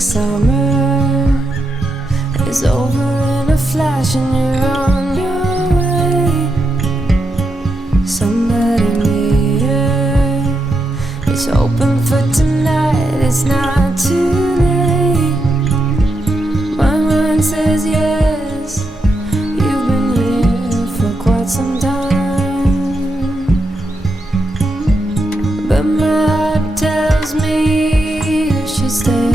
like summer is over in a flash and you're on your way. Somebody near, it's open for tonight, it's not too late. My mind says yes, you've been here for quite some time, but my heart tells me you should stay.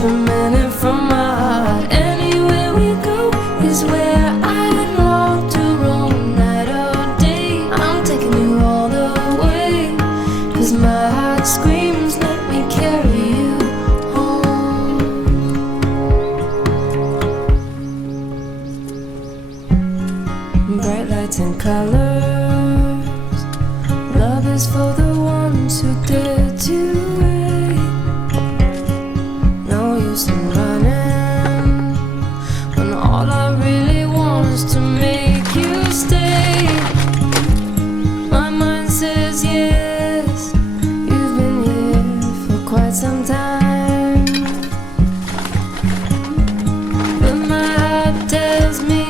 Per minute from my heart. Anywhere we go is where I long to roam. Night or day, I'm taking you all the way. 'Cause my heart screams, let me carry you home. Bright lights and colors, love is for the ones who dare to wait. No use in running when all I really want is to make you stay. My mind says yes, you've been here for quite some time, but my heart tells me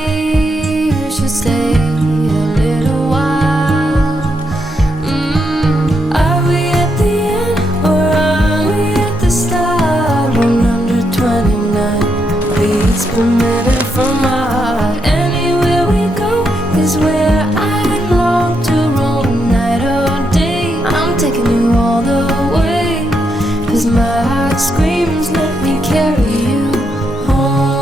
you should stay a little while. Are we at the end or are we at the start? 129 beats per minute from my heart. Anywhere we go is where I long to roam. Night or day, I'm taking you all the way. 'Cause my heart screams, let me carry you home.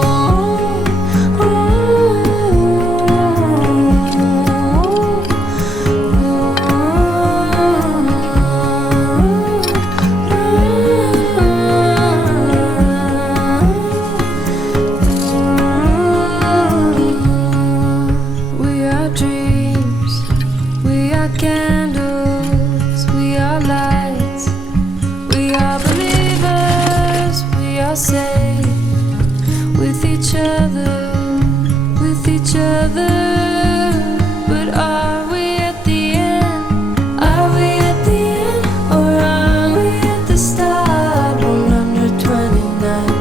We are dreams, we are candles, we are lights, we are believers, we are safe with each other, with each other. But are we at the end? Are we at the end or are we at the start? 129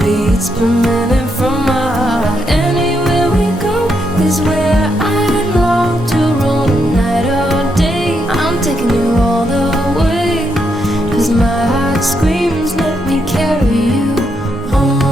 beats per minute from my heart. Anywhere we go is where I long to roam. Night or day, I'm taking you all the way. 'Cause my heart screams, let me carry you home.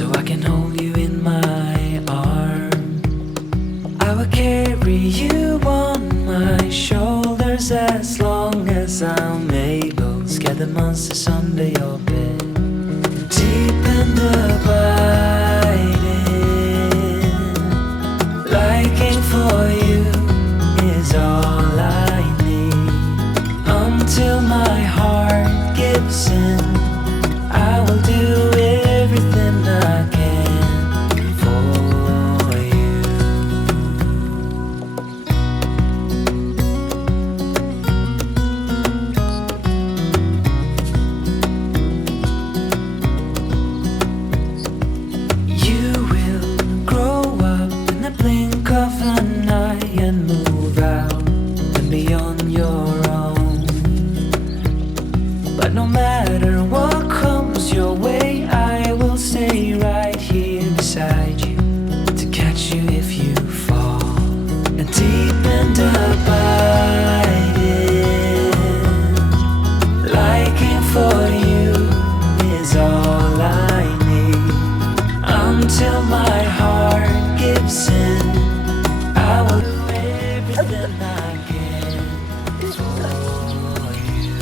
so I can hold you in my arms. I will carry you on my shoulders as long as I'm able. Scare the monsters under your bed. Deep and abiding, liking for you is all I need. Until my heart gives in, I will do everything I can for you. You will grow up in the blink of an eye and move out and be on your own. But no matter what comes your way, I will stay right here beside you to catch you if you fall. And deep and abiding, liking for you is all I need. Until my heart gives in, I will do everything I can for you.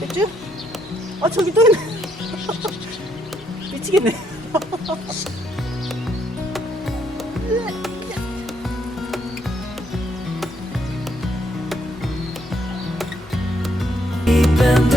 됐죠? 저기 또 있네. 미치겠네. Deep and